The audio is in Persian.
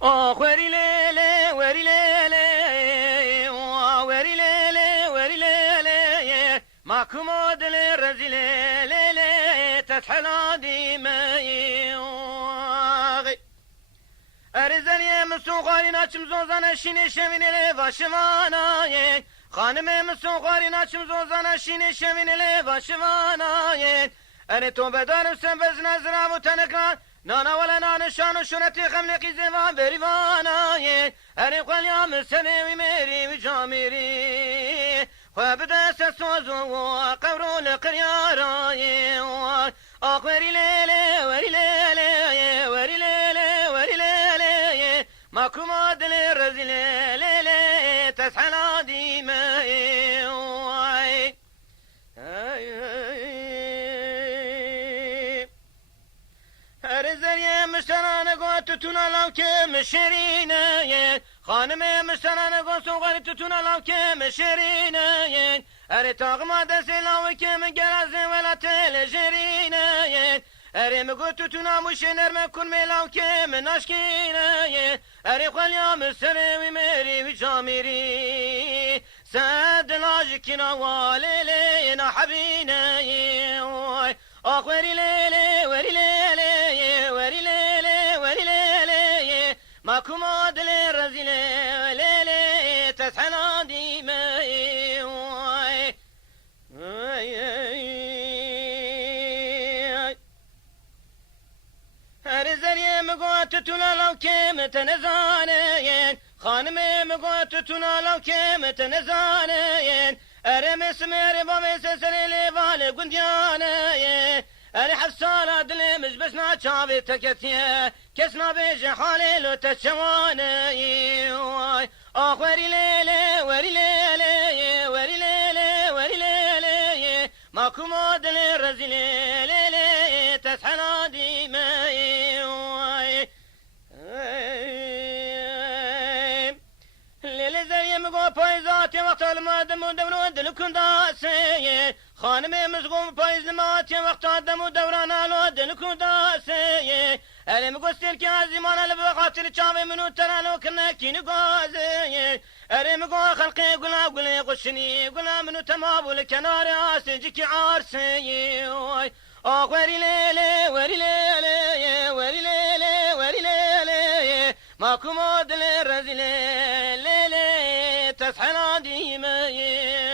آخ وری لیلی وری لیلی وری لیلی وری لیلی محکوم دل رزیل لیلی تتحلا دیمی ارزنی مسوقاری ناچم زوزان شینی شوینی واشوانای خانم مسوقاری ناچم زوزان شینی شوینی واشوانای اری تو بدارم سنبز نزرم و تنکان نانا ولا نانا شانو شونتي خملقي زمان بريوانا اري قليام سنوي ميري وجاميري وابدا سسوزو قورو لقريارا اقوري ليلي وري ليلي وري ليلي وري ليلي ماكو مادل رزيلي ليلي تسحل ديمي ارزني مشترانه قوت تتونا لو كم شرينه خانم مشترانه قوت سوغر تتونا لو كم شرينه اري تاغما دسي لو كم جراز ولا تلجرينه اري مقوت تتونا مشنر ما كن ملاو كم ناشكينه اري قليام سنوي ميري وجاميري ساد لاجكنا والي حبينه اخوري ليلي وري ليلي وري ليلي وري ليلي ماكو مودل رزيل ليلي تسحل ديمي ارزني مقوت تنا لو كم تنزانين خانمي مقوت تنا لو كم تنزانين ارم سمير بامي سسري بالي قنديانه اري حسالة دلي مش بسنا شابي تكتيه كسنا بيجي حالي لو تشوانه اخ وري ليلي وري ليلي وري ليلي وري ليلي ماكو مودل رزيلي ليلي تسحل ديمي ليلي زي مقو بايزاتي وقت المادم ودورو دلكن داسي خانمي مزغوم بايز ماتي وقت دمو دورانا لو دلكن داسي الي مقو سيركي عزيمان البقاتل چاوي منو ترانو كنكين غازي الي مقو خلقي قلا قلي قشني قلا منو تمابول كناري عاسجيكي عارسي اخ وري ليلي وري ليلي وري ليلي وري ليلي ماكو مودل رزيلي ليلي تسحل ديمي